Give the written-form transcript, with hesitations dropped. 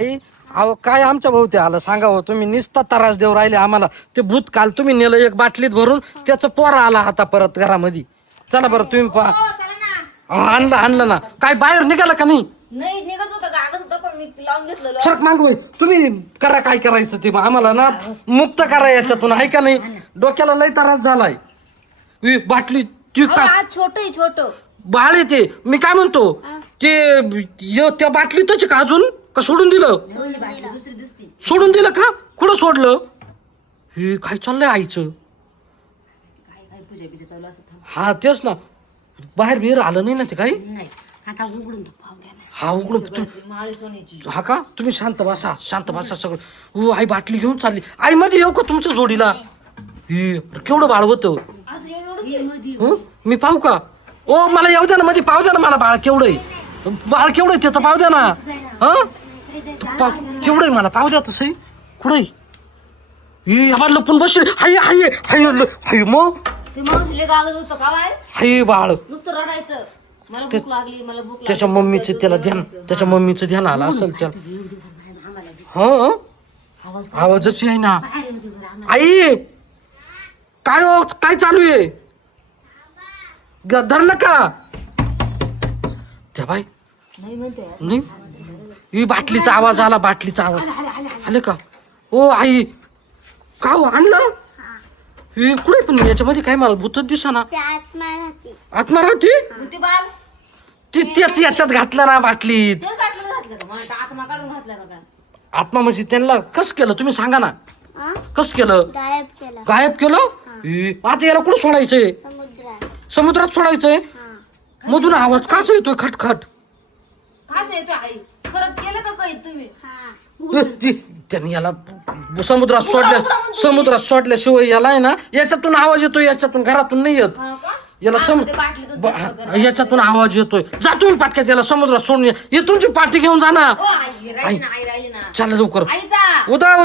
अहो काय आमच्या भोवती आलं सांगा हो तुम्ही निस्ता त्रास देऊ राहिले आम्हाला ते भूत काल तुम्ही नेलं एक बाटलीत भरून त्याचं पोर आला आता परत घरामध्ये चला बरं तुम्ही आणलं ना काय बाहेर निघाला का नाही नाही निघत होतं गागत होतं पण मी लावून घेतलं सरक मागवय तुम्ही करा काय करायचं ते आम्हाला ना मुक्त करा याच्यातून आहे का नाही डोक्याला लय त्रास झालाय बाटली ती का छोट बाळ येते मी काय म्हणतो ते त्या बाटलीतच का अजून का सोडून दिलं दुसरी दिसती सोडून दिलं का कुठं सोडलं हे काय चाललंय आईचं काय पूजा बिजा चालू असं हा तेच ना बाहेर बिहेर आलं नाही ना ते काही नाही आता उघडून पाव द्या हा उघडून माळी सोन्याची हा का तुम्ही शांत बसा सगळं हो आई बाटली घेऊन चालली आई मध्ये येऊ का तुमच्या जोडीला हे केवढं बाळ होतं असं एवढं मी पाहू का ओ मला येऊ द्या ना मध्ये पाहू द्या ना मला बाळ केवढं बाळ केवढं ते तर पाहू द्या ना हा केवढं मला पाहू द्या तसं कुठे ही आम्हाला लपून बसले हाय हाय हाय हाय मग ते मग गागत होतं का बाय हाय बाळ नुसतं रडायचं मला भूक लागली मला भूक त्याच्या मम्मीचं त्याला ध्यान त्याच्या मम्मीचं ध्यान आलं असेल त्याला हा आवाजच आहे ना आई काय हो काय चालू आहे धरलं का त्या बाई नाही म्हणते नाही ही बाटलीचा आवाज आला बाटलीचा आवाज आले का ओ आई का हो आणलं हे कुठे पण याच्यामध्ये काय मला भूतच दिसा आत्मा राहते ते बाळ ती त्याच याच्यात घातलं ना बाटलीत तेच बाटलं घातलं का मला आत्मा काढून घातला का काय आत्मा म्हणजे त्यांना कस केलं तुम्ही सांगा ना कस केलं गायब केलं आता याला कुठं सोडायचंय समुद्रात सोडायचंय मधून आवाज काच येतोय खटखट खाच येतो आई खरंच केलं का काही तुम्ही त्यांनी याला समुद्रात सोडल्याशिवाय याला आहे ना याच्यातून आवाज येतोय याच्यातून घरातून नाही येत हा का याला याच्यातून आवाज येतोय जा तुम्ही पाटक्यात याला समुद्रात सोडून ये तुमची पाठी घेऊन जा ना ओ आई राहिली ना आई राहिली ना चला लवकर आईचा उदा